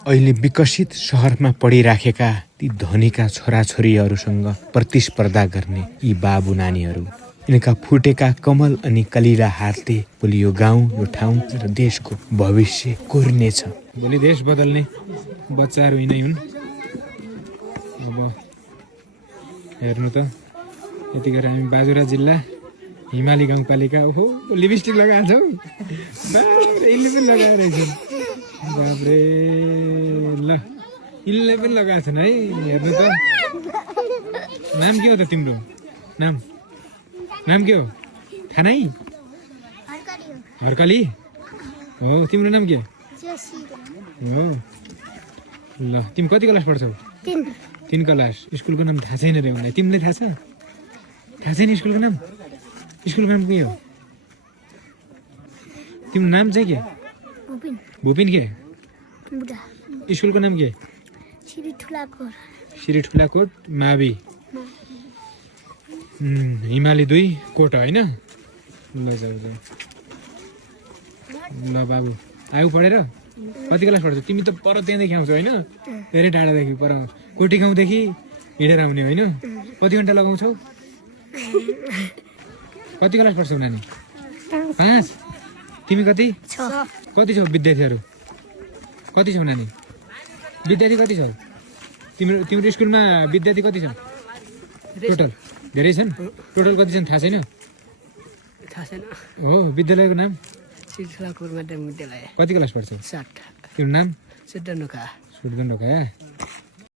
अहिले विकसित शहरमा पढिराखेका ती धनीका छोराछोरीहरूसँग प्रतिस्पर्धा गर्ने यी बाबु नानीहरू, यिनका फुटेका कमल अनि कलिला हातले भोलि यो गाउँ, यो ठाउँ र देशको भविष्य कोर्नेछ। भोलि देश बदल्ने बच्चाहरू यिनै हुन्। अब हेर्नु त, यतिखेर हामी बाजुरा जिल्ला हिमाली गाउँपालिका। ओहो, लिपस्टिक लगाएको छौ, यसले पनि लगाएर रहेछन्। बाब्रे, ल यिनले पनि लगाएको छन् है। हेर्नु त, नाम के हो त तिम्रो? नाम के हो थाहा नै? हर्कली हो। तिम्रो नाम के हो? ल, तिमी कति क्लास पढ्छौ? 3 क्लास। स्कुलको नाम थाहा छैन रे मलाई। तिमीलाई थाहा छ? थाहा छैन स्कुलको नाम? स्कुलको नाम के हो? तिम्रो नाम चाहिँ के? भूपिन के? स्कुलको नाम के? श्री ठुलाकोट मावि हिमाली 2 कोट होइन? ल जाऊ। ल बाबु, आयु पढेर कति क्लास पढ्छौ? तिमी त पर त्यहाँदेखि आउँछौ होइन? धेरै टाढादेखि, पर कोटी गाउँदेखि हिँडेर आउने होइन? कति घन्टा लगाउँछौ? कति क्लास पढ्छौ नानी? 5। तिमी कति? 6। कति छौ विद्यार्थीहरू? कति छौ नानी? विद्यार्थी कति छौ? तिम्रो स्कुलमा विद्यार्थी कति छन् टोटल? धेरै छन्? टोटल कति छन् थाहा छैन? हो। विद्यालयको नाम? कति क्लास पढ्छौ? 7। तिम्रो नाम? सुर्दन ढोका।